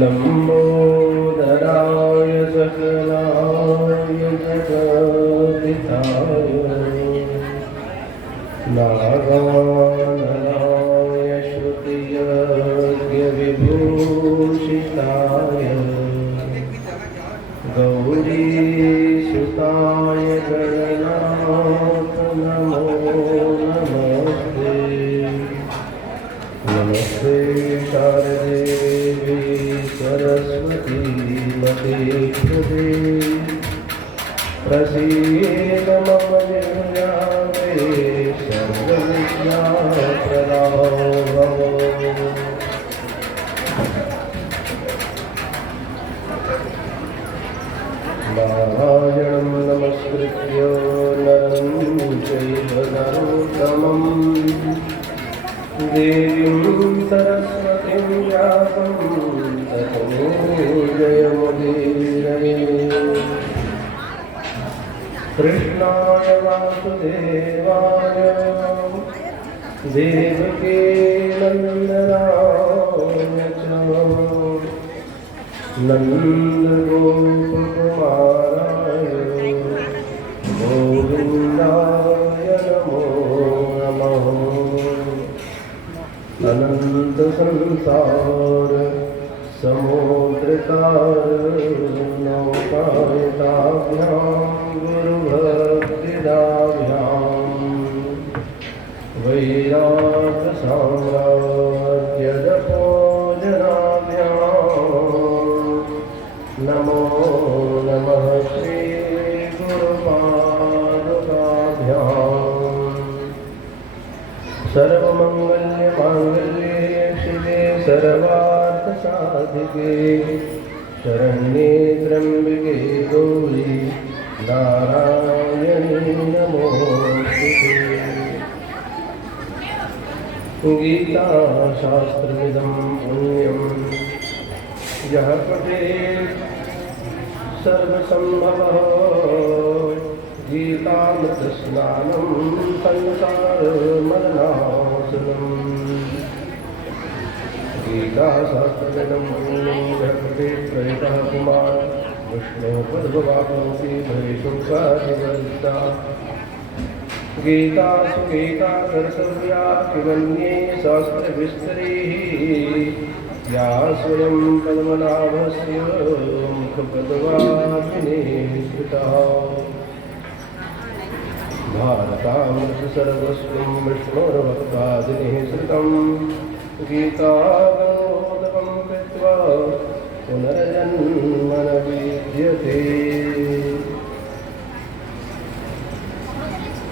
लंबोदराय सकलाय जगद्धिताय नागाननाय श्रुतियज्ञविभूषिताय गौरीसुताय गणनाथ नमो नमस्ते। नमस्ते शारदेवी सरस्वती मते प्रसीद मम विद्यापे सर्वविद्याप्रदा भव। नारायणं नमस्कृत्य नरं चैव नरोत्तमं देवीं सरस्वतीं व्यासं ततो जयमुदीरये। कृष्णाय वासुदेवाय देवकी नन्दनाय च नन्दगोपकुमाराय गोविन्दाय नमो नमः। अनंत संसार समुद्रतारनौकायताभ्यां गुरुभक्तिदाभ्यां वैराग्यसाम्राज्यजपोजनाभ्यां नमो नमः श्रीगुरुपादुकाभ्यां। सर्वमंगल्यमांगल्ये शिवे सर्वार्थसाधिके शरण्ये त्र्यंबके गौरी नारायणी नमोस्तुते। गीताशास्त्रमिदं पुण्यं यः पठेत् सर्वसंभवः गीतामृतस्नानं संसारमरणाशनम्। गीताशास्त्रमिदं पुण्यं यः पठेत् प्रयतः पुमान् विष्णोः पद्मवाप्नोति भवेशोकादिवर्जिता। गीतासु गीता कर्तव्या किमन्ये शास्त्रविस्तरैः या स्वयं पद्मनाभस्य मुखपद्माभिनिष्ठिता। भारतामृत सर्वस्वं विष्णोर्भक्तादिनिः श्रुतं गीतागणोदकं कृत्वा पुनर्जन्म न विद्यते।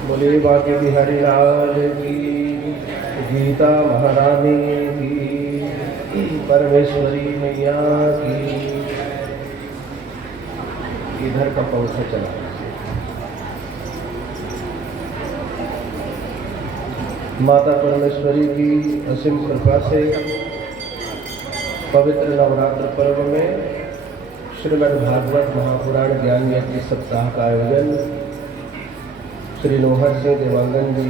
बोले बाके बिहारी लाल की, गीता महारानी की, परमेश्वरी मैया की। इधर का पंखा चला। माता परमेश्वरी की असीम कृपा से पवित्र नवरात्र पर्व में श्रीमद् भागवत महापुराण ज्ञान यज्ञ सप्ताह का आयोजन श्री नोहर सिंह देवांगन जी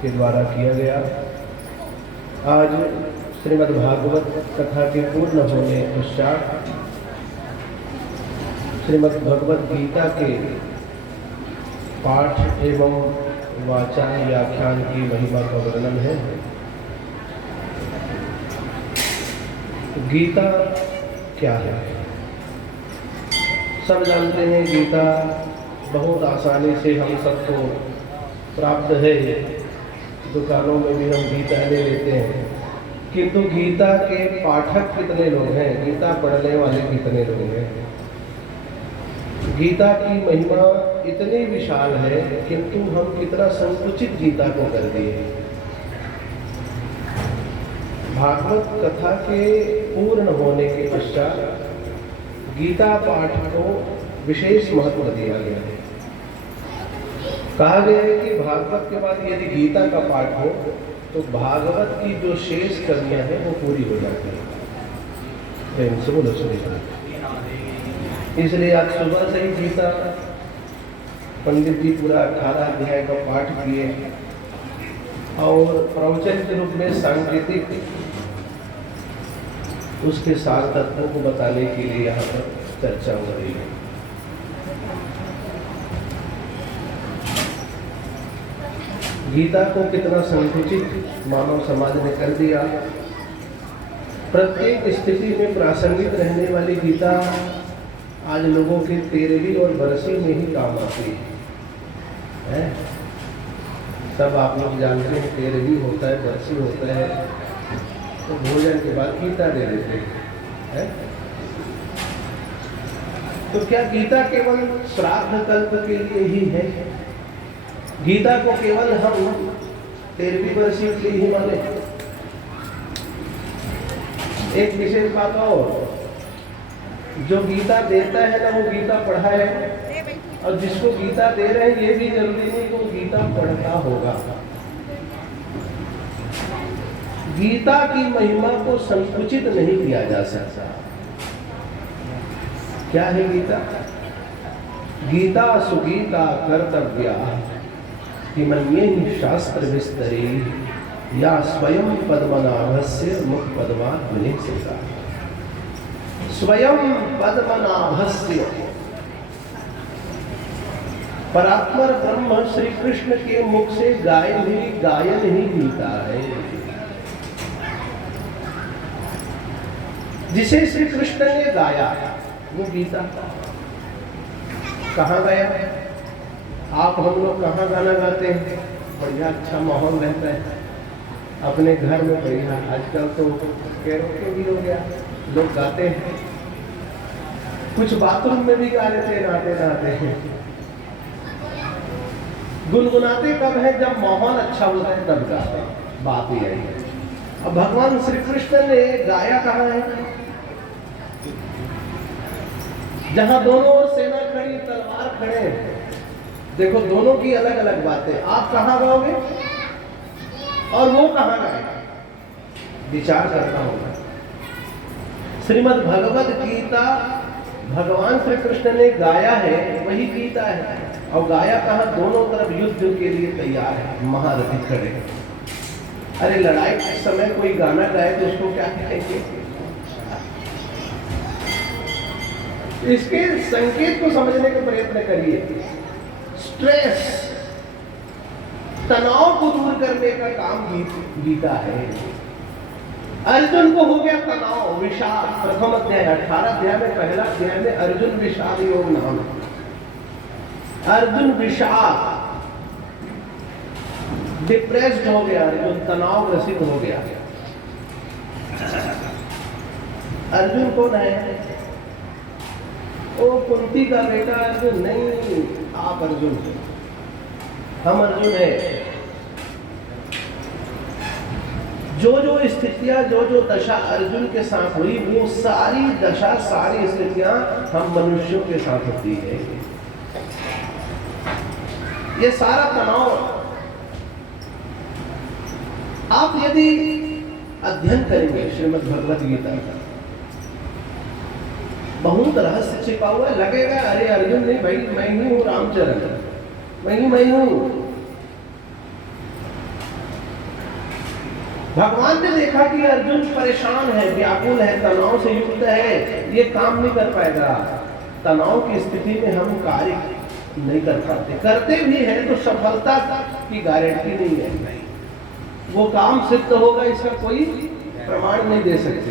के द्वारा किया गया। आज श्रीमद् भागवत कथा के पूर्ण होने पश्चात श्रीमद् भगवत गीता के पाठ एवं वाचन व्याख्यान की महिमा का वर्णन है। गीता क्या है? सब जानते हैं गीता बहुत आसानी से हम सबको प्राप्त है। दुकानों में भी हम गीता ले लेते हैं, किंतु गीता के पाठक कितने लोग हैं? गीता पढ़ने वाले कितने लोग हैं? गीता की महिमा इतनी विशाल है, किंतु हम कितना संकुचित गीता को कर दिए। भागवत कथा के पूर्ण होने के पश्चात गीता पाठ को विशेष महत्व दिया गया है। कहा गया है कि भागवत के बाद यदि गीता का पाठ हो तो भागवत की जो शेष कमियां हैं वो पूरी हो जाती है। प्रेम से बोलो श्री। इसलिए आज सुबह से ही गीता पंडित जी पूरा 18 अध्याय का पाठ किए और प्रवचन के रूप में सांकेतिक उसके सार तत्वों को बताने के लिए यहाँ पर चर्चा हो रही है। गीता को कितना संकुचित मानव समाज ने कर दिया। प्रत्येक स्थिति में प्रासंगिक रहने वाली गीता आज लोगों के 13वीं और बरसवीं में ही काम आती है। सब आप लोग जानते हैं 13वीं होता है, बरसवीं होता है, तो भोजन के बाद गीता दे देते हैं। तो क्या गीता केवल श्राद्ध कल्प के लिए ही है? गीता को केवल हम 13वीं बरसवीं के लिए ही माने? एक विशेष बात और, जो गीता देता है ना वो गीता पढ़ा है, और जिसको गीता दे रहे हैं ये भी जरूरी नहीं कि वो गीता पढ़ता होगा। गीता की महिमा को संकुचित नहीं किया जा सकता। क्या है गीता? गीता सुगीता कर्तव्या किमन्ये ही शास्त्र विस्तरी या स्वयं पद्मनाभस्य मुख पद्मात् विनिश्चिता। स्वयं पद्मनाभस्य, परात्पर ब्रह्म श्री कृष्ण के मुख से गायन ही गीता है। जिसे श्री कृष्ण ने गाया वो गीता। कहाँ गाया? आप हम लोग कहाँ गाना गाते हैं? बढ़िया अच्छा माहौल रहता है अपने घर में, बढ़िया। आजकल तो कैरोके भी हो गया, लोग गाते हैं। कुछ बाथरूम में भी गा लेते गाते हैं। गुनगुनाते कब है? जब माहौल अच्छा होता है तब गाते। बात ही आई है। अब भगवान श्री कृष्ण ने गाया कहाँ है? जहां दोनों ओर सेना खड़ी, तलवार खड़े। देखो दोनों की अलग अलग बातें। आप कहाँ गाओगे और वो कहाँ गाएगा? विचार करना होगा। श्रीमद् भगवद गीता भगवान श्री कृष्ण ने गाया है, वही गीता है। और गाया कहाँ? दोनों तरफ युद्ध के लिए तैयार है, महारथी खड़े। अरे लड़ाई के समय कोई गाना गाए तो उसको क्या कहेंगे? इसके संकेत को समझने का प्रयत्न करिए। स्ट्रेस, तनाव को दूर करने का काम गीता है। अर्जुन को हो गया तनाव, विषाद। प्रथम अध्याय 18 अध्याय में, पहला अध्याय में अर्जुन विषाद योग नाम। अर्जुन विषाद, डिप्रेस्ड हो गया अर्जुन, तनाव ग्रसित हो गया। अर्जुन कौन है? ओ कुंती का बेटा अर्जुन नहीं, आप अर्जुन हैं, हम अर्जुन है। जो जो स्थितियां, जो जो दशा अर्जुन के साथ हुई, वो सारी दशा, सारी स्थितियां हम मनुष्यों के साथ होती है। ये सारा तनाव आप यदि अध्ययन करेंगे श्रीमद् भगवद गीता का, बहुत रहस्य छिपा हुआ है। लगेगा अरे अर्जुन नहीं भाई, मैं ही हूँ रामचरण, मैं हूँ। भगवान ने देखा कि अर्जुन परेशान है, व्याकुल है, तनाव से युक्त है, ये काम नहीं कर पाएगा। तनाव की स्थिति में हम कार्य नहीं कर पाते, करते भी हैं तो सफलता की गारंटी नहीं है। वो काम सिद्ध होगा इसका कोई प्रमाण नहीं दे सकते।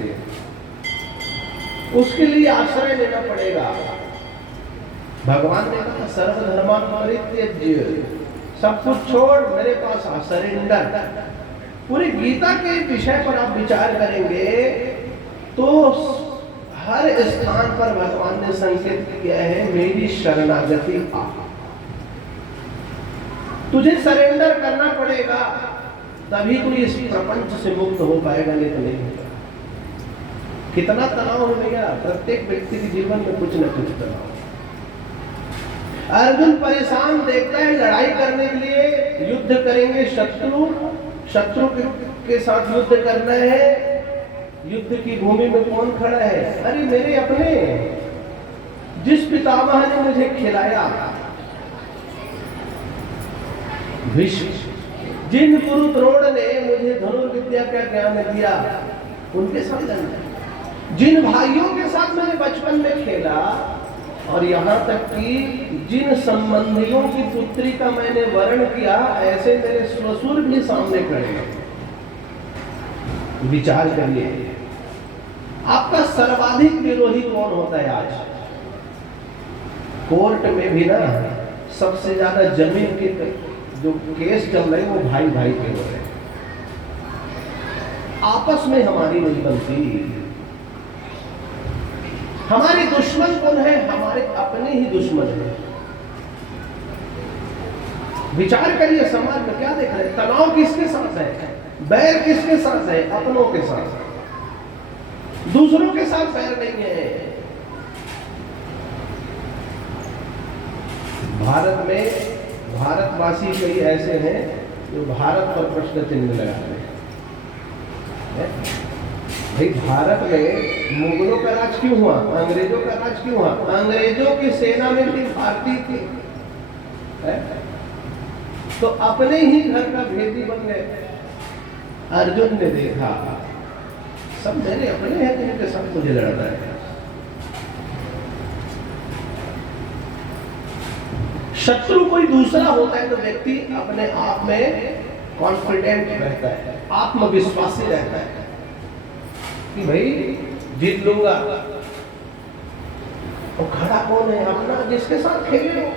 उसके लिए आश्रय लेना पड़ेगा। भगवान ने कहा सर्वधर्मान परित्यज्य, सब कुछ छोड़ मेरे पास आ, सरेंडर। पूरी गीता के विषय पर आप विचार करेंगे तो हर स्थान पर भगवान ने संकेत किया है मेरी शरणागति आ। तुझे सरेंडर करना पड़ेगा, तभी तू इस प्रपंच से मुक्त हो पाएगा, नहीं तो नहीं होगा। कितना तनाव है भैया, प्रत्येक व्यक्ति के जीवन में कुछ न कुछ तनाव। अर्जुन परेशान देखता है, लड़ाई करने के लिए युद्ध करेंगे, शत्रु के साथ युद्ध करना है। युद्ध की भूमि में कौन खड़ा है? अरे मेरे अपने, जिस पितामह ने मुझे खिलाया, भीष्म, जिन गुरु द्रोण ने मुझे धनुर्विद्या का ज्ञान दिया, उनके साथ लड़ना है। जिन भाइयों के साथ मैंने बचपन में खेला और यहाँ तक कि जिन संबंधियों की पुत्री का मैंने वर्ण किया, ऐसे मेरे ससुर भी सामने खड़े हैं। विचार करिए, आपका सर्वाधिक विरोधी कौन होता है आज? कोर्ट में भी ना सबसे ज्यादा जमीन के जो केस चल रहे हैं वो भाई भाई के हो रहे हैं। आपस में हमारी नहीं बनती। हमारे दुश्मन कौन है? हमारे अपने ही दुश्मन हैं। विचार करिए, समाज में क्या देख रहे हैं? तनाव किसके साथ है? बैर किसके साथ है? अपनों के साथ। दूसरों के साथ बैर नहीं है। भारत में भारतवासी कई ऐसे हैं जो भारत पर प्रश्न चिन्ह लगाते हैं। भाई, भारत में मुगलों का राज क्यों हुआ? अंग्रेजों का राज क्यों हुआ? अंग्रेजों की सेना में भी भारतीय थी, तो अपने ही घर का भेदी बन गए। अर्जुन ने देखा सब मेरे अपने हैं, जिनके साथ मुझे लड़ना है। शत्रु कोई दूसरा होता है तो व्यक्ति अपने आप में कॉन्फिडेंट रहता है, आत्मविश्वासी रहता है कि भाई जीत लूंगा। और खड़ा कौन है? अपना, जिसके साथ खेले हो।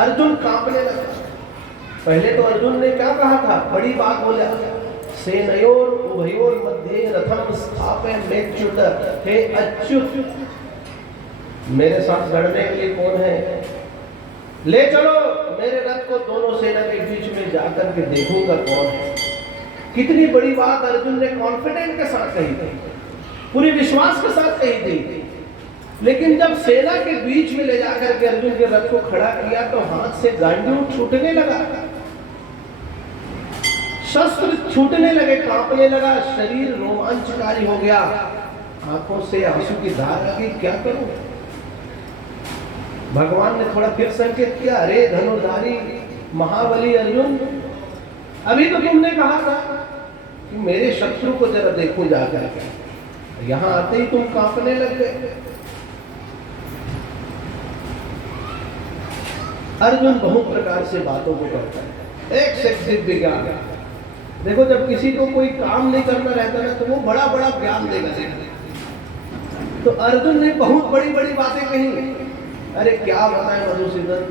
अर्जुन कांपने लगा। पहले तो अर्जुन ने क्या कहा था? बड़ी बात बोला, सेनयोर उभयोर मध्ये रथम स्थापयमेच्युत। हे अच्युत, मेरे साथ लड़ने के लिए कौन है? ले चलो मेरे रथ को, दोनों सेना के बीच में जाकर के देखूंगा कौन है। कितनी बड़ी बात अर्जुन ने कॉन्फिडेंट के साथ कही थी, पूरे विश्वास के साथ कही थी। लेकिन जब सेना के बीच में ले जाकर के अर्जुन के रथ को खड़ा किया तो हाथ से गांडीव छूटने लगा, शस्त्र छूटने लगे, कांपने लगा, शरीर रोमांचकारी हो गया, आंखों से आंसू की धार आ गई। क्या करूं? भगवान ने थोड़ा फिर संकेत किया, अरे धनुर्धारी महाबली अर्जुन, अभी तो तुमने कहा था कि मेरे शत्रु को जरा देखो जाकर के, यहां आते ही तुम कांपने लग गए। अर्जुन बहुत प्रकार से बातों को करता है, एक से दिव्य ज्ञान। देखो, जब किसी को कोई काम नहीं करना रहता ना तो वो बड़ा बड़ा ज्ञान देगा। तो अर्जुन ने बहुत बड़ी बड़ी बातें कही। अरे क्या बताएं मधुसूदन,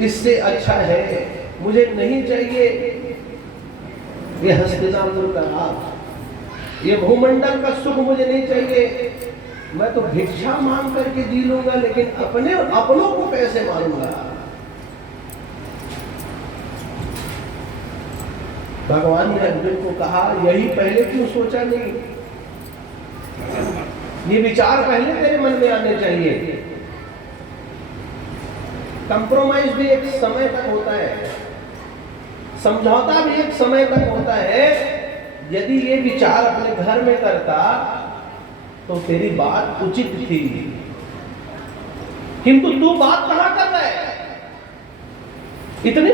इससे अच्छा है, मुझे नहीं चाहिए ये हस्तिनापुर का राज, ये भूमंडल का सुख मुझे नहीं चाहिए। मैं तो भिक्षा मांग करके जी लूंगा, लेकिन अपनों को कैसे मारूंगा? भगवान ने अर्जुन को कहा, यही पहले क्यों सोचा नहीं? ये विचार पहले तेरे मन में आने चाहिए। कंप्रोमाइज भी एक समय तक होता है, समझौता भी एक समय तक होता है। यदि ये विचार अपने घर में करता तो तेरी बात उचित थी, किंतु तू बात कहां कर रहा है? इतना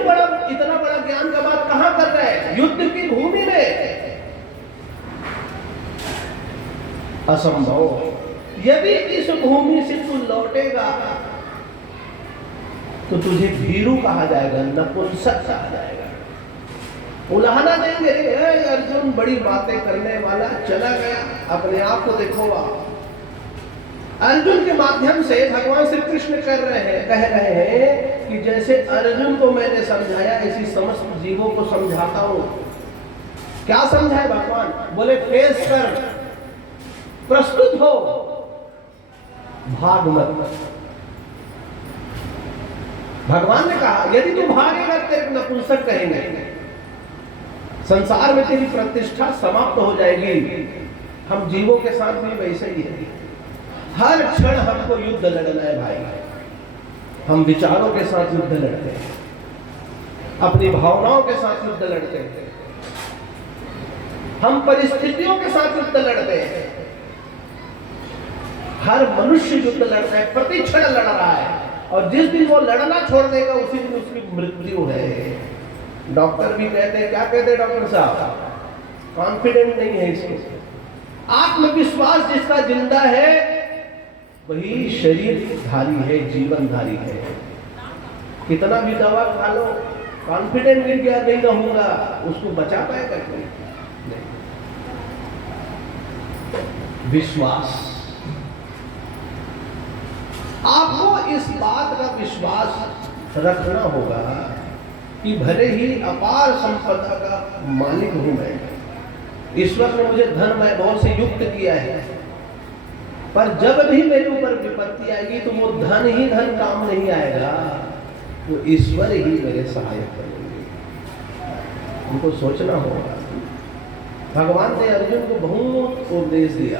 बड़ा ज्ञान का बात कहां कर रहा है? युद्ध की भूमि में। असंभव। यदि इस भूमि से तू लौटेगा तो तुझे भीरू कहा जाएगा, नपुंसक कहा जाएगा, उलाहना देंगे। अर्जुन बड़ी बातें करने वाला चला गया, अपने आप को देखो। अर्जुन के माध्यम से भगवान श्री कृष्ण कह रहे हैं कि जैसे अर्जुन को मैंने समझाया, इसी समस्त जीवों को समझाता हूं। क्या समझाए भगवान? बोले फेस कर, प्रस्तुत हो, भाग मत। भगवान ने कहा यदि तू भागेगा तेरे नपुंसक कहेंगे, संसार में तेरी प्रतिष्ठा समाप्त हो जाएगी। हम जीवों के साथ भी वैसे ही है, हर क्षण हमको युद्ध लड़ना है भाई। हम विचारों के साथ युद्ध लड़ते हैं, अपनी भावनाओं के साथ युद्ध लड़ते हैं, हम परिस्थितियों के साथ युद्ध लड़ते हैं। हर मनुष्य युद्ध लड़ता है, प्रति क्षण लड़ रहा है, और जिस दिन वो लड़ना छोड़ देगा उसी दिन उसकी मृत्यु है। डॉक्टर भी कहते हैं, क्या कहते हैं डॉक्टर साहब? कॉन्फिडेंट नहीं है इसको। आत्मविश्वास जिसका जिंदा है वही शरीरधारी है, जीवनधारी है। कितना भी दवा खा लो, कॉन्फिडेंट नहीं क्या नहीं रहूंगा, उसको बचा पाएगा कोई नहीं। विश्वास, आपको इस बात का विश्वास रखना होगा कि भले ही अपार संपदा का मालिक हूं मैं, ईश्वर ने मुझे धन वैभव से युक्त किया है, पर जब भी मेरे ऊपर विपत्ति आएगी तो वो धन ही धन काम नहीं आएगा, तो ईश्वर ही मेरे सहायक बनेंगे। उनको सोचना होगा। भगवान ने अर्जुन को बहुत उपदेश दिया।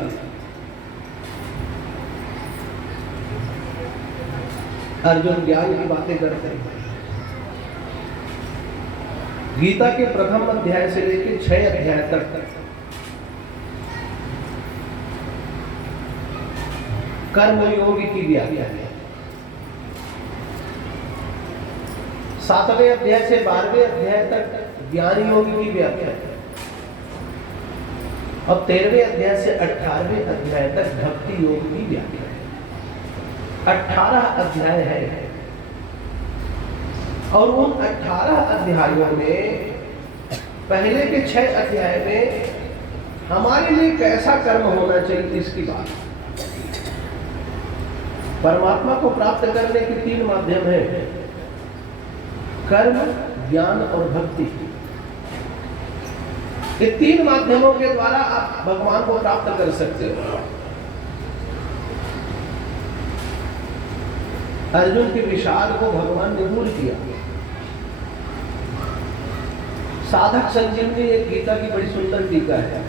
अर्जुन ज्ञान की बातें करते हैं। गीता के प्रथम अध्याय से लेकर 6 अध्याय तक कर्मयोग की व्याख्या है। 7वें अध्याय से 12वें अध्याय तक ज्ञान योग की व्याख्या है। और 13वें अध्याय से 18वें अध्याय तक भक्ति योग की व्याख्या है। 18 अध्याय है और उन 18 अध्यायों में पहले के 6 अध्याय में हमारे लिए कैसा कर्म होना चाहिए इसकी बात। परमात्मा को प्राप्त करने के 3 माध्यम हैं, कर्म, ज्ञान और भक्ति। ये 3 माध्यमों के द्वारा आप भगवान को प्राप्त कर सकते हो। अर्जुन के विषाद को भगवान ने दूर किया। साधक संजीवनी एक गीता की बड़ी सुंदर टीका है,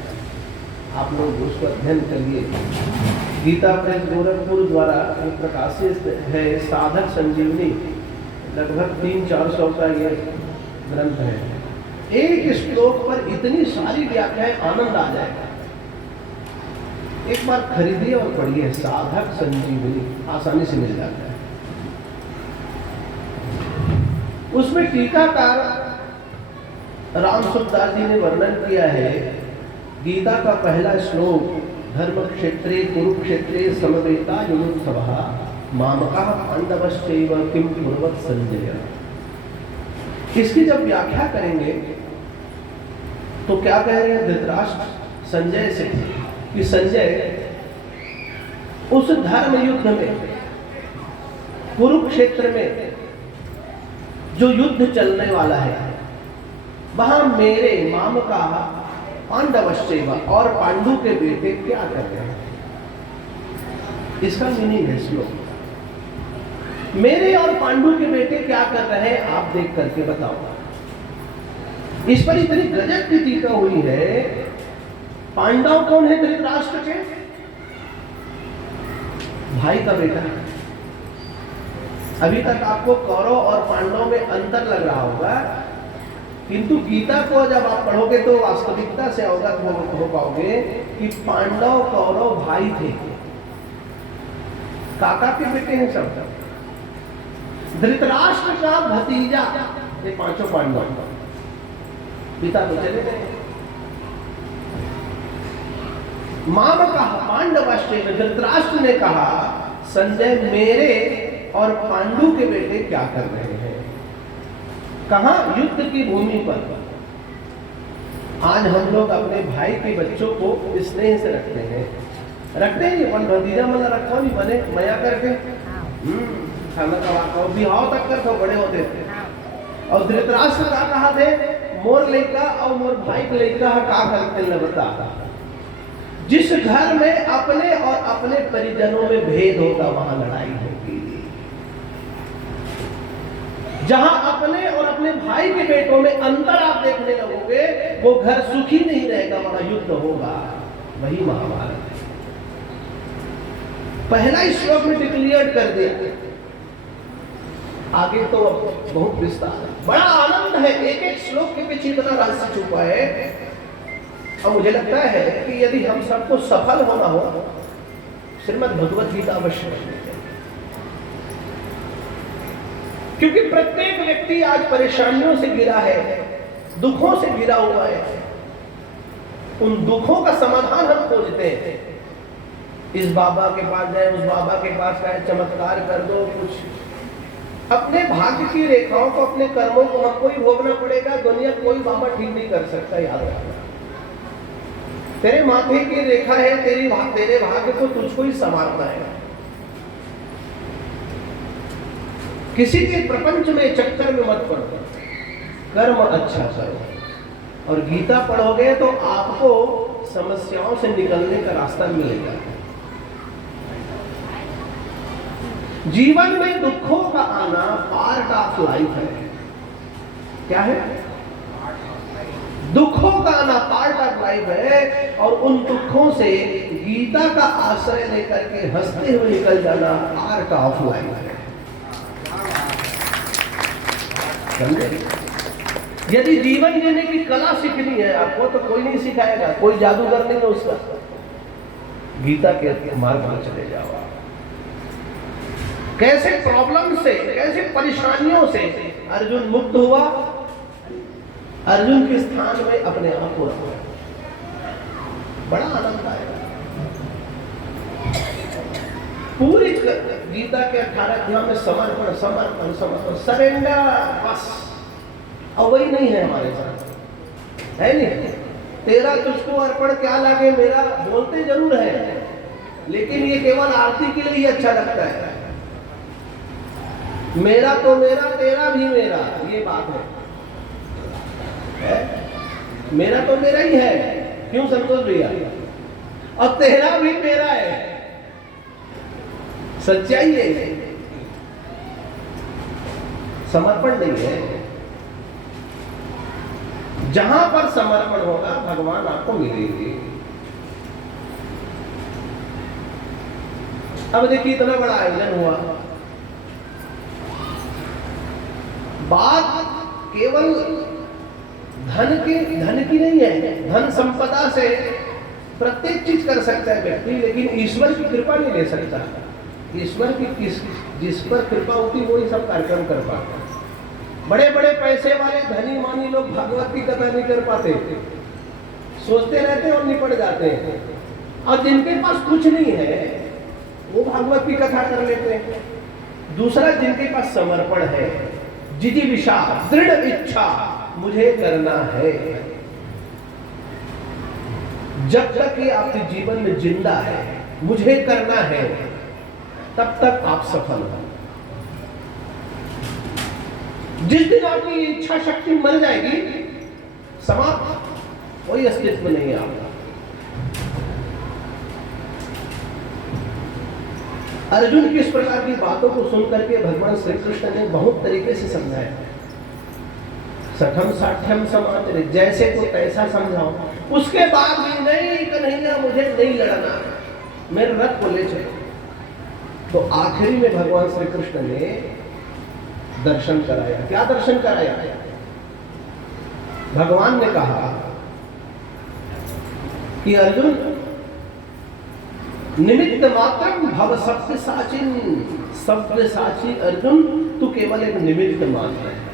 आप लोग उसको अध्ययन करिए। गीता प्रेस गोरखपुर द्वारा प्रकाशित है साधक संजीवनी, लगभग 300-400 का ये ग्रंथ है। एक श्लोक पर इतनी सारी व्याख्याएं, आनंद आ जाएगा। एक बार खरीदिए और पढ़िए, साधक संजीवनी आसानी से मिल जाता है। उसमें टीकाकार राम सुखदास जी ने वर्णन किया है। गीता का पहला श्लोक, धर्म क्षेत्रे कुरुक्षेत्रे समवेता युयुत्सवः मामकः पांडवश्चैव किम कुर्वत् संजय। इसकी जब व्याख्या करेंगे तो क्या कह रहे हैं धृतराष्ट्र संजय से कि संजय, उस धर्म युद्ध में, कुरुक्षेत्र में जो युद्ध चलने वाला है, वहां मेरे मामका पांडवश्चैव और पांडु के बेटे क्या कर रहे हैं। इसका मीनिंग है श्लोक, मेरे और पांडु के बेटे क्या कर रहे हैं, आप देख करके बताओ। इस पर इतनी गजब की टीका हुई है। पांडव कौन है? धृतराष्ट्र के भाई का बेटा। अभी तक आपको कौरव और पांडव में अंतर लग रहा होगा, किंतु गीता को जब आप पढ़ोगे तो वास्तविकता से अवगत हो पाओगे कि पांडव कौरव भाई थे, काका के बेटे हैं सब। धृतराष्ट्र का भतीजा, ये 5 पांडव, पिता तो चले गए। माम कहा पांडवश्चैव, धृतराष्ट्र ने कहा संजय मेरे और पांडु के बेटे क्या कर रहे हैं। कहां? युद्ध की भूमि पर। आज हम लोग अपने भाई के बच्चों को स्नेह से रखते हैं, अपन भतीजा मन रखा भी बने मया करके खाना खवा बिहाव तक कर तो बड़े होते थे। और धृतराष्ट्र का कहा थे मोर लड़का और मोर भाई के लड़का का करते न बता। जिस घर में अपने और अपने परिजनों में भेद होगा वहां लड़ाई होगी। जहां अपने और अपने भाई के बेटों में अंतर आप देखने लगोगे, वो घर सुखी नहीं रहेगा, वहां युद्ध होगा। वही महाभारत है। पहला श्लोक में डिक्लेयर कर दिया, आगे तो बहुत विस्तार है। बड़ा आनंद है, एक एक श्लोक के पीछे इतना रहस्य छुपा है। और मुझे लगता है कि यदि हम सबको सफल होना हो, श्रीमद् भगवत गीता अवश्य पढ़नी चाहिए। क्योंकि प्रत्येक व्यक्ति आज परेशानियों से घिरा है, दुखों से घिरा हुआ है। उन दुखों का समाधान हम खोजते हैं। इस बाबा के पास जाए, उस बाबा के पास जाए, चमत्कार कर दो कुछ। अपने भाग्य की रेखाओं को, अपने कर्मों को हमको ही भोगना पड़ेगा। दुनिया कोई बाबा ठीक नहीं कर सकता, याद रखना। तेरे माथे की रेखा है, तेरे भाग्य को तुझको ही संवारना है। किसी के प्रपंच में चक्कर में मत पड़ो, कर्म अच्छा करो और गीता पढ़ोगे तो आपको समस्याओं से निकलने का रास्ता मिलेगा। जीवन में दुखों का आना पार्ट ऑफ लाइफ है। क्या है? दुखों का आना पार्ट ऑफ लाइफ है, और उन दुखों से गीता का आश्रय लेकर के हंसते हुए निकल जाना पार्ट ऑफ लाइफ है। यदि जीवन जीने की कला सीखनी है आपको तो कोई नहीं सिखाएगा, कोई जादूगर नहीं है उसका। गीता के मार्ग पर चले जाओ। कैसे प्रॉब्लम से, कैसे परेशानियों से अर्जुन मुक्त हुआ, अर्जुन के स्थान में अपने आप को रखा। बड़ा आनंद आएगा। पूरी गीता के 18 अध्याय में समर्पण समर्पण समर्पण, सरेंडर, बस। और वही नहीं है हमारे साथ, है नहीं? तेरा तुझको अर्पण क्या लागे मेरा, बोलते जरूर है, लेकिन ये केवल आरती के लिए ही अच्छा लगता है। मेरा तो मेरा, तेरा भी मेरा, ये बात है। मेरा तो मेरा ही है, क्यों संतोष भैया? और तेरा भी मेरा है, सच्चाई है। समर्पण नहीं है। जहां पर समर्पण होगा भगवान आपको मिलेंगे। अब देखिए, इतना बड़ा आयोजन हुआ। बात केवल धन की नहीं है। धन संपदा से प्रत्येक चीज कर सकता है व्यक्ति, लेकिन ईश्वर की कृपा नहीं ले सकता। ईश्वर की जिस पर कृपा होती वो ही सब कार्यक्रम कर पाता। बड़े बड़े पैसे वाले धनी मानी लोग भागवत की कथा नहीं कर पाते, सोचते रहते और निपट जाते हैं। और जिनके पास कुछ नहीं है वो भागवत की कथा कर लेते हैं। दूसरा, जिनके पास समर्पण है, जिजीविषा, दृढ़ इच्छा, मुझे करना है। जब तक ये आपके जीवन में जिंदा है, मुझे करना है, तब तक आप सफल हो। जिस दिन आपकी इच्छा शक्ति मर जाएगी, समाप्त, कोई अस्तित्व नहीं है आपका। अर्जुन की इस प्रकार की बातों को सुनकर के भगवान श्री कृष्ण ने बहुत तरीके से समझाया। सठम साठ्यम समाचरित, जैसे को तैसा समझाओ। उसके बाद भी नहीं कन्हैया मुझे नहीं लड़ना, मेरे रथ को ले चलो। तो आखिरी में भगवान श्री कृष्ण ने दर्शन कराया। क्या दर्शन कराया? भगवान ने कहा कि अर्जुन, निमित्त मात्रम भव सत्य साचिन, सत्य साची अर्जुन, तू केवल एक निमित्त मात्र है।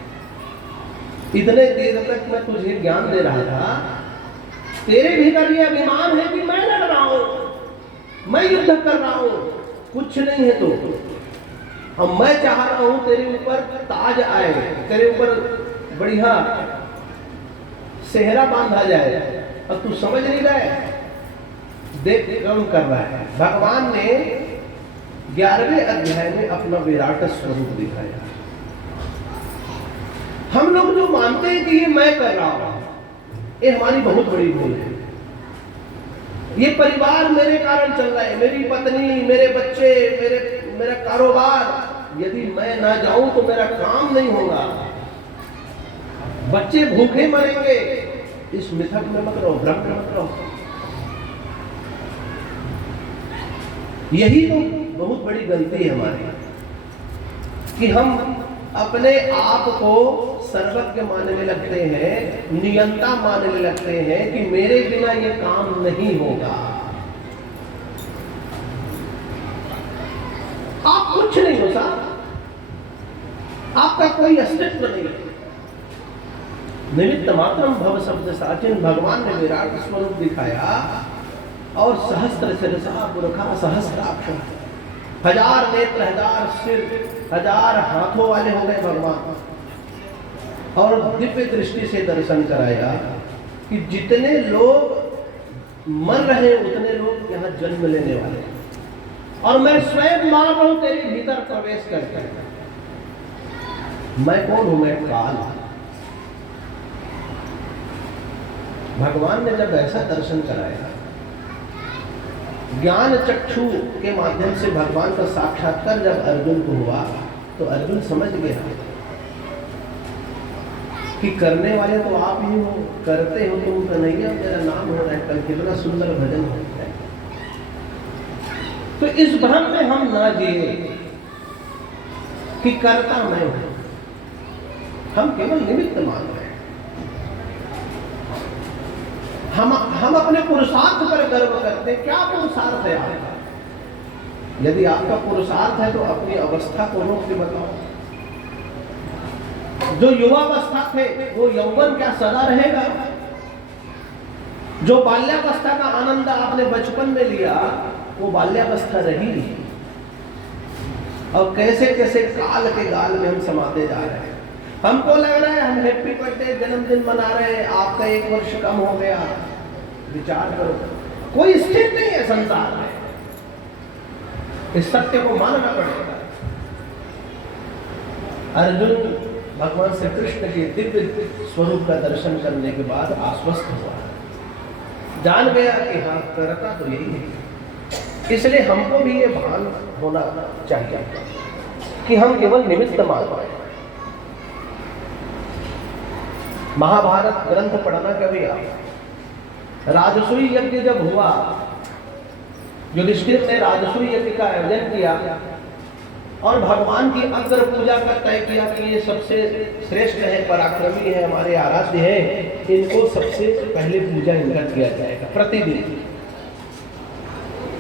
इतने देर तक मैं तुझे ज्ञान दे रहा था, तेरे भीतर ये अभिमान है कि मैं लड़ रहा हूं, मैं युद्ध कर रहा हूं, कुछ नहीं है। तो अब मैं चाह रहा हूं तेरे ऊपर ताज आए, तेरे ऊपर बढ़िया सेहरा बांधा जाए, और तू समझ नहीं रहा है। देख कम कर रहा है। भगवान ने 11वें अध्याय में अपना विराट स्वरूप दिखाया। हम लोग जो मानते हैं कि ये मैं कर रहा हूं, ये हमारी बहुत बड़ी भूल है। ये परिवार मेरे कारण चल रहा है, मेरी पत्नी, मेरे बच्चे, मेरा कारोबार। यदि मैं ना जाऊं तो मेरा काम नहीं होगा, बच्चे भूखे मरेंगे। इस मिथक में मत रहो, भ्रम में मत रहो। यही तो बहुत बड़ी गलती है हमारी, कि हम अपने आप को सर्वज्ञ मानने लगते हैं, नियंता मानने लगते हैं कि मेरे बिना ये काम नहीं होगा। आप कुछ नहीं हो साहब, आपका कोई अस्तित्व नहीं है। निमित्त मात्रम भव शब्द साचिन, भगवान ने विराट स्वरूप दिखाया और सहस्त्र शिरसा पुरखा सहस्त्राक्ष, 1000 नेत्र, 1000 सिर, 1000 हाथों वाले हो गए भगवान। और दिव्य दृष्टि से दर्शन कराया कि जितने लोग मर रहे उतने लोग यहाँ जन्म लेने वाले, और मैं स्वयं मान रहा हूं तेरे भीतर प्रवेश करके। मैं कौन हूं? मैं काल। भगवान ने जब ऐसा दर्शन कराया, ज्ञान चक्षु के माध्यम से भगवान का साक्षात्कार जब अर्जुन को हुआ, तो अर्जुन समझ गया कि करने वाले तो आप ही हो, करते हो तुम कन्हैया, मेरा नाम हो रहा है, कल कितना सुंदर भजन होता है। तो इस भ्रम में हम ना जिए कि करता मैं हूं, हम केवल निमित्त मान रहे हैं। हम अपने पुरुषार्थ पर गर्व करते हैं। क्या पुरुषार्थ है आपका? यदि आपका पुरुषार्थ है तो अपनी अवस्था को रोक के बताओ। जो युवावस्था थे वो यौवन क्या सदा रहेगा? जो बाल्यावस्था का आनंद आपने बचपन में लिया वो बाल्यावस्था रही नहीं। और कैसे कैसे काल के गाल में हम समाते जा रहे हैं। हमको लग रहा है हम हैप्पी बर्थडे जन्मदिन मना रहे हैं, आपका 1 वर्ष कम हो गया। विचार करो, कोई स्थिर नहीं है संसार में, इस सत्य को मानना पड़ेगा। अर्जुन भगवान श्री कृष्ण के दिव्य स्वरूप का दर्शन करने के बाद आश्वस्त हुआ, जान गया कि हाँ करता तो यही है। इसलिए हमको भी ये भान होना चाहिए कि हम केवल निमित्त मात्र हैं। महाभारत ग्रंथ पढ़ना कभी आप। राजसूय यज्ञ जब हुआ, युधिष्ठिर ने राजसूय यज्ञ का आयोजन किया और भगवान की अग्र पूजा का तय किया कि ये सबसे श्रेष्ठ है, पराक्रमी है, हमारे आराध्य है, इनको सबसे पहले पूजा इनका किया जाएगा प्रतिदिन।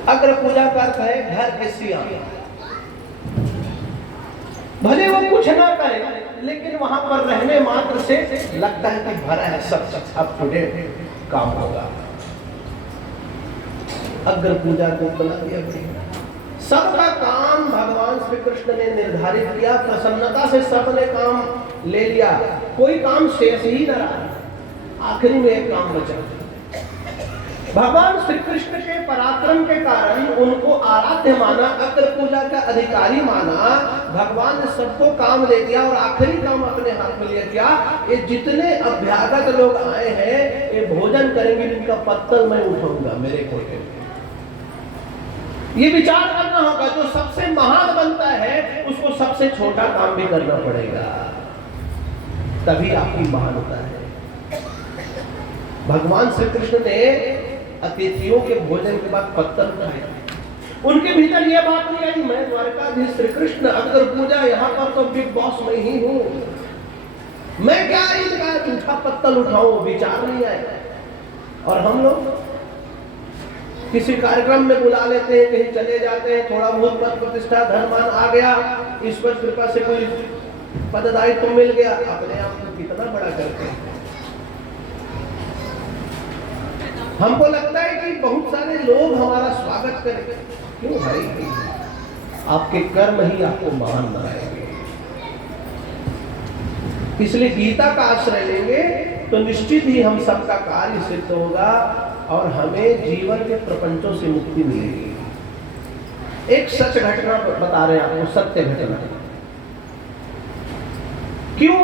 अग्र पूजा का अर्थ है घर के सिया। भले वो कुछ ना करे लेकिन वहां पर रहने मात्र से लगता है कि भरा है, सब अप टू डेट काम होगा। अग्र पूजा को बना दिया गया। सबका काम भगवान श्री कृष्ण ने निर्धारित किया, प्रसन्नता से सबने काम ले लिया, कोई काम शेष ही न रहा। आखिरी में एक काम बचा। भगवान श्री कृष्ण के पराक्रम के कारण उनको आराध्य माना, अग्र पूजा का अधिकारी माना। भगवान ने सबको काम दे दिया और आखिरी काम अपने हाथ में लिया। क्या ये जितने अभ्यागत लोग आए हैं ये भोजन करेंगे, इनका पत्तल मैं उठाऊंगा मेरे कोटे में। ये विचार करना होगा, जो सबसे महान बनता है उसको सबसे छोटा काम भी करना पड़ेगा, तभी आपकी महानता है। भगवान श्री कृष्ण ने अतिथियों के भोजन के बाद पत्तल उठाए। उनके भीतर यह बात नहीं आई मैं द्वारकाधीश श्री कृष्ण अग्र पूजा यहाँ पर तो बिग बॉस में ही हूँ, मैं क्या इनका झूठा पत्तल उठाऊं, विचार नहीं आया। और हम लोग किसी कार्यक्रम में बुला लेते हैं, कहीं चले जाते हैं, थोड़ा बहुत पद प्रतिष्ठा धनमान आ गया, ईश्वर कृपा से कोई पददायित्व तो मिल गया, अपने आप को कितना बड़ा करते हैं। हमको लगता है कि बहुत सारे लोग हमारा स्वागत करेंगे। क्यों भाई? आपके कर्म ही आपको महान बनाएंगे। इसलिए गीता का आश्रय लेंगे तो निश्चित ही हम सबका कार्य सिद्ध होगा और हमें जीवन के प्रपंचों से मुक्ति मिलेगी। एक सच घटना बता रहे हैं आपको, सत्य घटना। क्यों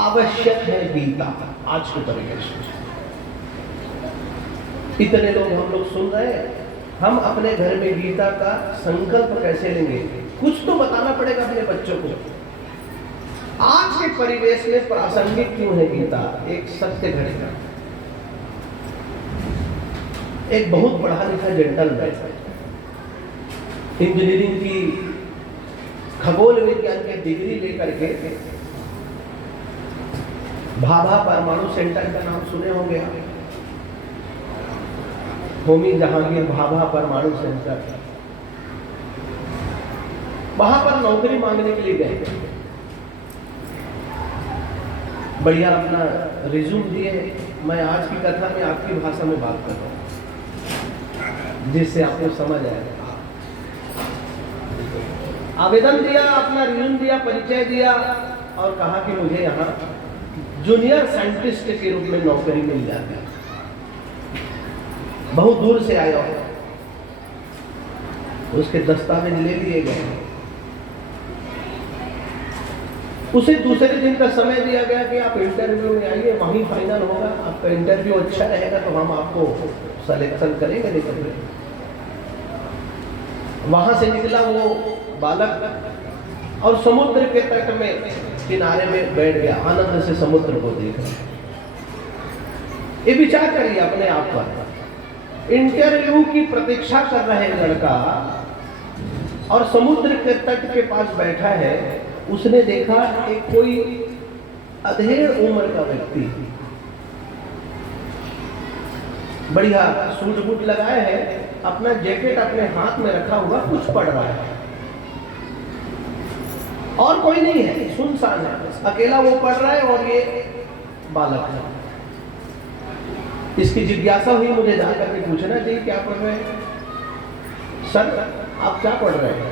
आवश्यक है गीता आज के परिवेश में? इतने लोग हम लोग सुन रहे हैं, हम अपने घर में गीता का संकल्प कैसे लेंगे? कुछ तो बताना पड़ेगा अपने बच्चों को। आज के परिवेश में प्रासंगिक क्यों है गीता? एक सत्य घटना। एक बहुत पढ़ा लिखा जेंटलमैन इंजीनियरिंग की खगोल विज्ञान की डिग्री लेकर के भाभा परमाणु सेंटर का नाम सुने होंगे आप। होमी जहांगीर भाभा परमाणु सेंटर, वहां पर नौकरी मांगने के लिए गए। बढ़िया अपना रिज्यूम दिए, मैं आज की कथा में आपकी भाषा में बात कर रहा हूँ जिससे आपको समझ आए। आवेदन दिया, अपना रिज्यूम दिया, परिचय दिया और कहा कि मुझे यहाँ जूनियर साइंटिस्ट के रूप में नौकरी मिल जाती है। बहुत दूर से आया हो, उसके दस्तावेज ले लिए गए, उसे दूसरे दिन का समय दिया गया कि आप इंटरव्यू में आइए, वहीं फाइनल होगा, आपका इंटरव्यू अच्छा रहेगा तो हम आपको सिलेक्शन करेंगे। लेकर वहां से निकला वो बालक और समुद्र के तट में किनारे में बैठ गया, आनंद से समुद्र को देख रहा। ये विचार करिए अपने आप पर, इंटरव्यू की प्रतीक्षा कर रहे लड़का और समुद्र के तट के पास बैठा है। उसने देखा एक कोई अधेड़ उम्र का व्यक्ति, बढ़िया सूट बूट लगाए है, अपना जैकेट अपने हाथ में रखा हुआ कुछ पढ़ रहा है और कोई नहीं है, सुनसान है, अकेला वो पढ़ रहा है और ये बालक है। इसकी जिज्ञासा हुई, मुझे जान करके पूछना चाहिए क्या पढ़ रहे हैं सर, आप क्या पढ़ रहे हैं?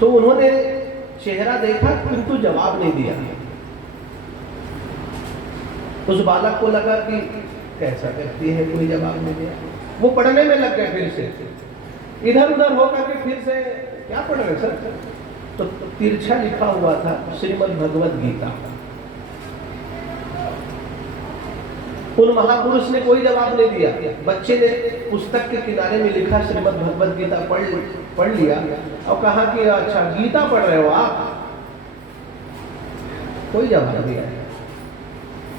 तो उन्होंने चेहरा देखा किंतु जवाब नहीं दिया। उस बालक को लगा कि कैसा व्यक्ति है, कोई जवाब नहीं दिया। वो पढ़ने में लग गए, फिर से इधर उधर होकर के फिर से क्या पढ़ रहे सर? तो तिरछा लिखा हुआ था श्रीमद् भगवद गीता। उन महापुरुष ने कोई जवाब नहीं दिया। बच्चे ने पुस्तक के किनारे में लिखा श्रीमद् भगवद गीता पढ़ लिया और कहा कि अच्छा गीता पढ़ रहे हो आप? कोई जवाब नहीं आया।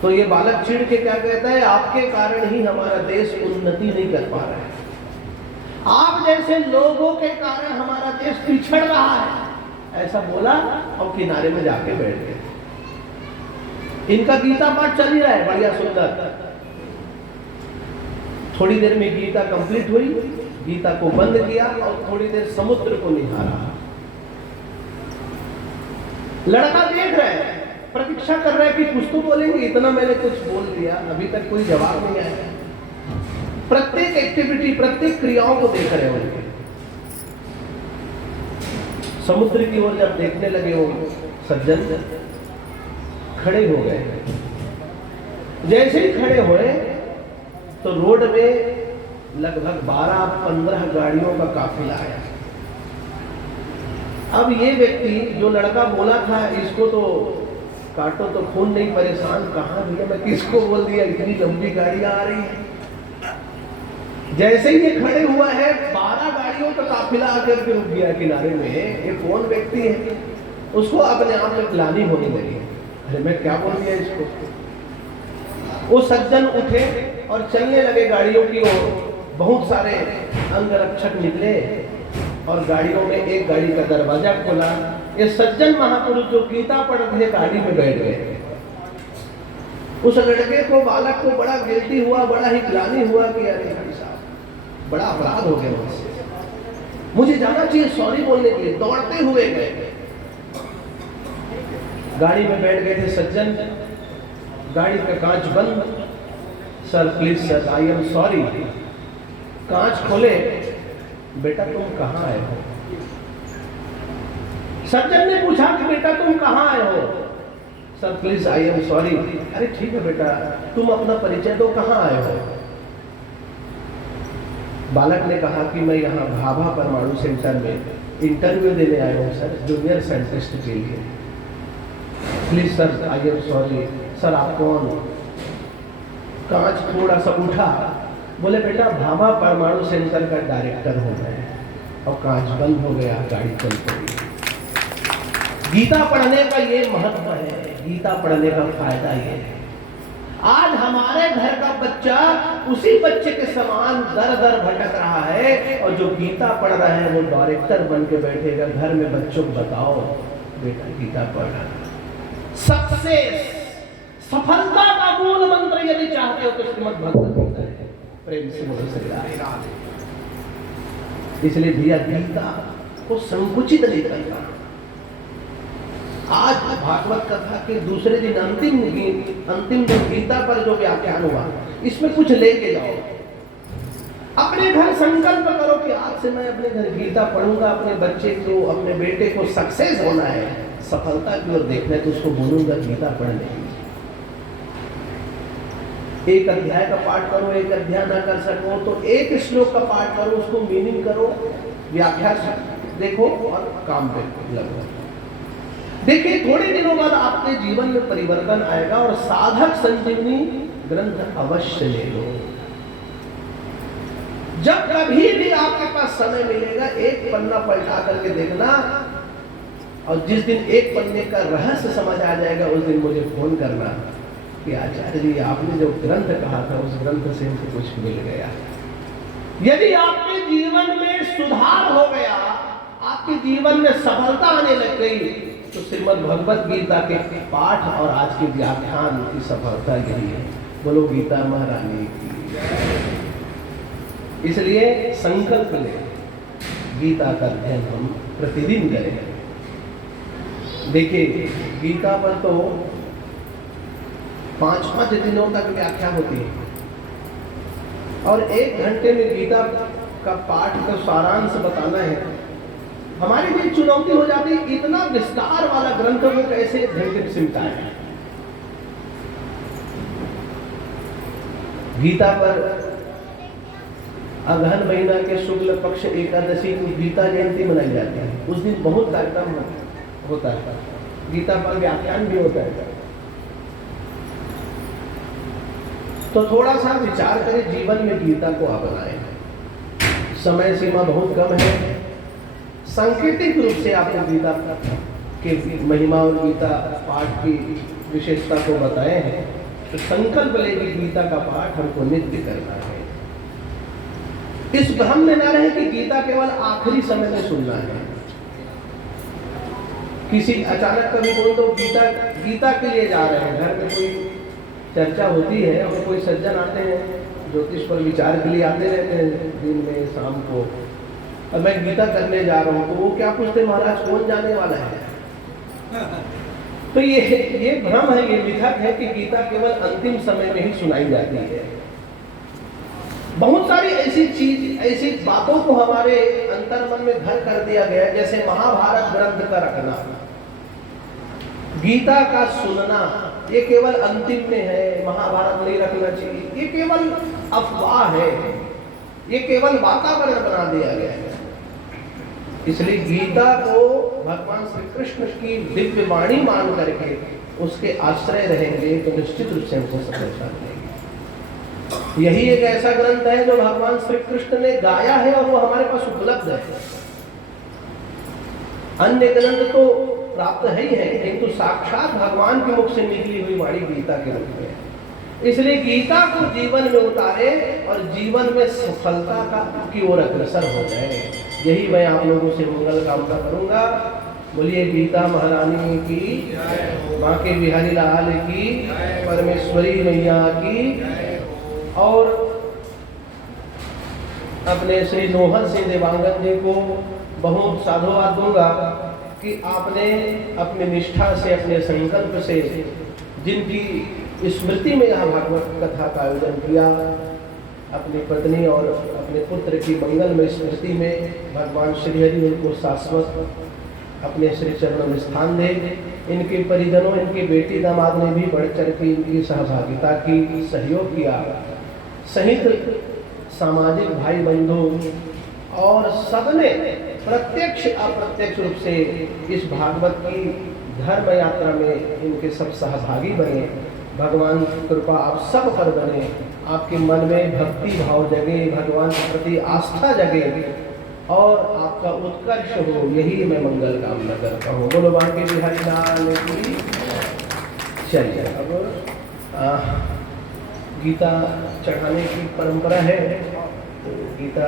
तो ये बालक चिढ़ के क्या कहता है, आपके कारण ही हमारा देश उन्नति नहीं कर पा रहा है, आप जैसे लोगों के कारण हमारा देश पिछड़ रहा है, ऐसा बोला और किनारे में जाके बैठ गए। इनका गीता पाठ चल ही रहा है, बढ़िया सुंदर। थोड़ी देर में गीता कंप्लीट हुई, गीता को बंद किया और थोड़ी देर समुद्र को निहारा। लड़का देख रहा है, प्रतीक्षा कर रहा है कि कुछ तो बोलेंगे, इतना मैंने कुछ बोल दिया, अभी तक कोई जवाब नहीं आया। प्रत्येक एक्टिविटी, प्रत्येक क्रियाओं को देख रहे होंगे। समुद्र की ओर जब देखने लगे वो सज्जन खड़े हो गए। जैसे ही खड़े हुए तो रोड में लगभग 12-15 गाड़ियों का काफिला आया। अब ये व्यक्ति जो लड़का बोला था इसको तो काटो तो खून नहीं, परेशान कहाँ भैया मैं किसको बोल दिया, इतनी लंबी गाड़ियां आ रही है। जैसे ही ये खड़े हुआ है 12 गाड़ियों का काफिला आकर के रुक गया किनारे में। ये कौन व्यक्ति है? उसको अपने आप में ग्लानि होने लगी, अरे मैं क्या बोल दिया इसको। वो सज्जन उठे और चलने लगे गाड़ियों की ओर। बहुत सारे अंगरक्षक निकले और गाड़ियों में एक गाड़ी का दरवाजा खोला। ये सज्जन महापुरुष जो गीता पढ़ रहे गाड़ी में बैठ गए। उस लड़के को, बालक को बड़ा गिल्टी हुआ, बड़ा ही ग्लानि हुआ कि अरे भाई साहब बड़ा अपराध हो गया मुझसे, मुझे जाना चाहिए सॉरी बोलने के लिए। दौड़ते हुए गए, गाड़ी में बैठ गए थे सज्जन। गाड़ी का कांच बंद, sir please sir I am sorry. कांच खोले, बेटा तुम कहाँ आए हो? सज्जन ने पूछा कि बेटा तुम कहाँ आए हो? Sir please I am sorry. अरे ठीक है बेटा, तुम अपना परिचय दो, कहाँ आए हो? बालक ने कहा कि मैं यहाँ भाभा परमाणु सेंटर में इंटरव्यू देने आया हूँ सर, जूनियर साइंटिस्ट के लिए। Please sir I am sorry. Sir आप कौन? कांच थोड़ा सा उठा, बोले बेटा भाभा परमाणु सेंटर का डायरेक्टर हो गए। और कांच बंद हो गया, गाड़ी चल पड़ी। गीता पढ़ने का ये महत्व है, गीता पढ़ने का फायदा ये है। आज हमारे घर का बच्चा उसी बच्चे के समान दर दर भटक रहा है, और जो गीता पढ़ रहा है वो डायरेक्टर बन के बैठेगा। घर में बच्चों को बताओ बेटा गीता पढ़। सक्सेस, सफलता का मूल मंत्र यदि चाहते हो तो श्रीमद् भगवद गीता है। प्रेम से बोलो श्री राम। इसलिए भैया गीता को संकुचित नहीं करना। आज भागवत कथा के दूसरे दिन अंतिम दिन गीता पर जो व्याख्यान हुआ, इसमें कुछ लेके जाओ। अपने घर संकल्प करो कि आज से मैं अपने घर गीता पढ़ूंगा, अपने बच्चे को, अपने बेटे को सक्सेस होना है, सफलता की ओर देखना है, तो उसको बोलूंगा गीता पढ़ने। एक अध्याय का पाठ करो, एक अध्याय ना कर सको तो एक श्लोक का पाठ करो, उसको मीनिंग करो, व्याख्या देखो और काम पे लगो। देखिए थोड़े दिनों बाद आपके जीवन में परिवर्तन आएगा और साधक संजीवनी ग्रंथ अवश्य ले लो। जब कभी भी आपके पास समय मिलेगा, एक पन्ना पलटा करके देखना, और जिस दिन एक पन्ने का रहस्य समझ आ जाएगा, उस दिन मुझे फोन करना कि आचार्य जी आपने जो ग्रंथ कहा था उस ग्रंथ से हमको कुछ मिल गया। यदि आपके जीवन में सुधार हो गया, आपके जीवन में सफलता आने लग गई, तो श्रीमद् भगवत गीता के पाठ और आज के व्याख्यान की सफलता यही है। बोलो गीता महारानी की। इसलिए संकल्प ले, गीता का अध्ययन हम प्रतिदिन करें। देखिए गीता पर तो 5-5 दिनों तक व्याख्या होती है, और 1 घंटे में गीता का पाठ का सारांश बताना है, हमारे लिए चुनौती हो जाती है। इतना विस्तार वाला ग्रंथ को कैसे घंटे में सिमटा है। गीता पर अगहन महीना के शुक्ल पक्ष एकादशी को गीता जयंती मनाई जाती है। उस दिन बहुत कार्यक्रम होता है, गीता पर व्याख्यान भी होता है। तो थोड़ा सा विचार करें, जीवन में गीता को अपनाएं। समय सीमा बहुत कम है, सांकेतिक रूप से आपने गीता के महिमा और गीता पाठ की विशेषता को बताए हैं। तो संकल्प लेके गीता का पाठ हमको नित्य करना है। इस भ्रम में ना रहे कि गीता केवल आखिरी समय में सुनना है। किसी अचानक कभी बोल दो गीता के लिए जा रहे हैं, घर में कोई चर्चा होती है और कोई सज्जन आते हैं ज्योतिष पर विचार के लिए आते रहते हैं दिन में शाम को, और मैं गीता करने जा रहा हूँ, तो वो क्या पूछते महाराज कौन जाने वाला है। तो ये भ्रम है, ये मिथक है कि गीता केवल अंतिम समय में ही सुनाई जाती है। बहुत सारी ऐसी बातों को हमारे अंतर मन में घर कर दिया गया, जैसे महाभारत ग्रंथ का रखना, गीता का सुनना, ये केवल अंतिम में है, महाभारत नहीं रखना चाहिए, ये केवल अफवाह है, ये केवल वातावरण बना दिया गया है। इसलिए गीता को भगवान श्री कृष्ण की दिव्य वाणी मान करके उसके आश्रय रहेंगे तो निश्चित रूप से हमको सफलता मिलेगी। यही एक ऐसा ग्रंथ है जो भगवान श्री कृष्ण ने गाया है और वो हमारे पास उपलब्ध है। अन्य ग्रंथ तो प्राप्त है ही है, किंतु साक्षात भगवान के मुख से निकली हुई वाणी गीता के रूप में। इसलिए गीता को जीवन में उतारे और जीवन में सफलता की ओर अग्रसर हो जाए, यही मैं आप लोगों से मंगल कामना करूंगा। बोलिए गीता महारानी की, माँ के बिहारी लाल की, परमेश्वरी मैया की। और अपने श्री नोहर सिंह देवांगन जी को बहुत साधुवाद दूंगा कि आपने अपनी निष्ठा से, अपने संकल्प से, जिनकी स्मृति में यहाँ भागवत कथा का आयोजन किया, अपनी पत्नी और अपने पुत्र की मंगलमय स्मृति में भगवान श्री हरि उनको शाश्वत अपने श्री चरणों में स्थान दे। इनके परिजनों, इनके बेटी दामाद ने भी बढ़ चढ़ के इनकी सहभागिता की, सहयोग किया, सहित सामाजिक भाई बंधु और सबने प्रत्यक्ष अप्रत्यक्ष रूप से इस भागवत की धर्म यात्रा में इनके सब सहभागी बने। भगवान की कृपा आप सब पर बने, आपके मन में भक्ति भाव जगे, भगवान के प्रति आस्था जगे और आपका उत्कर्ष हो, यही मैं मंगल कामना करता हूँ। बोलो बांके बिहारी लाल की। चलिए अब गीता चढ़ाने की परंपरा है, तो गीता